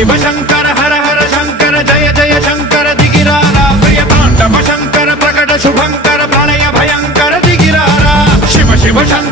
शिव शंकर हर हर शंकर जय जय शंकर दिगिरारा प्रिय तांडव शंकर प्रकट शुभंकर प्रणय भयंकर दिगिरारा शिव शिव शंकर